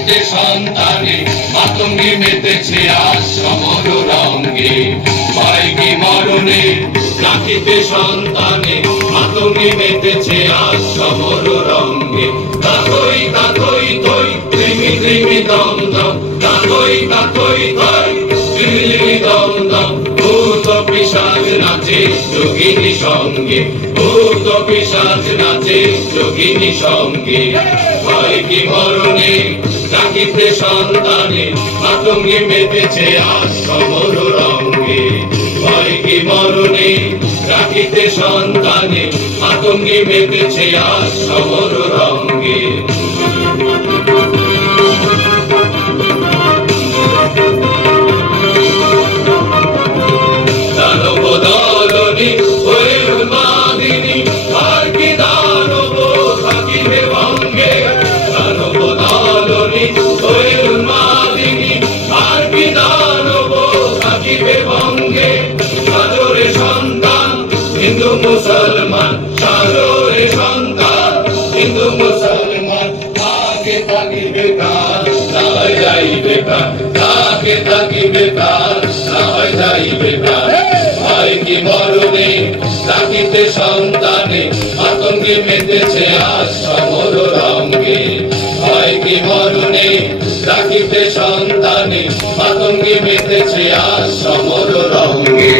রাখিতে সন্তানে মাতঙ্গি মেতেছে আজ সমর রঙ্গে। ভয় কি মরণে রাখিতে সন্তানে মাতঙ্গি মেতেছে আজ সমর রঙ্গে। তাথই তাথই থই ত্রিমি ত্রিমি দম দম, তাথই তাথই থই ত্রিমি ত্রিমি দম দম। ভূত পিশাচ নাচে যোগিনী সঙ্গে, ভূত পিশাচ নাচে যোগিনী সঙ্গে। ভয় কি মরণে রাখিতে সন্তানে মাতঙ্গি মেতেছে আজ সমর রঙ্গে। ভয় কি মরণে রাখিতে সন্তানে মাতঙ্গি মেতেছে আজ সমর রঙ্গে। দানব দলনি হয়ে উন্মাদিনী, আর কি দানব থাকিবে ভঙ্গে। দানব দলনি হয়ে উন্মাদিনী, আর কি দানব থাকিবে ভঙ্গে। সাজরে সন্তান হিন্দু মুসলমান, সাজরে সন্তান হিন্দু মুসলমান। তাকে থাকিবে কাল না হয় যাইবে কাল, তাকে থাকিবে কাল না হয় যাইবে কাল। ভয় কি মরণে রাখিতে সন্তানে মাতঙ্গি মেতেছে আজ সমর রঙ্গে। ভয় কি মরণে রাখিতে সন্তানে মাতঙ্গি মেতেছে আজ সমর রঙ্গে।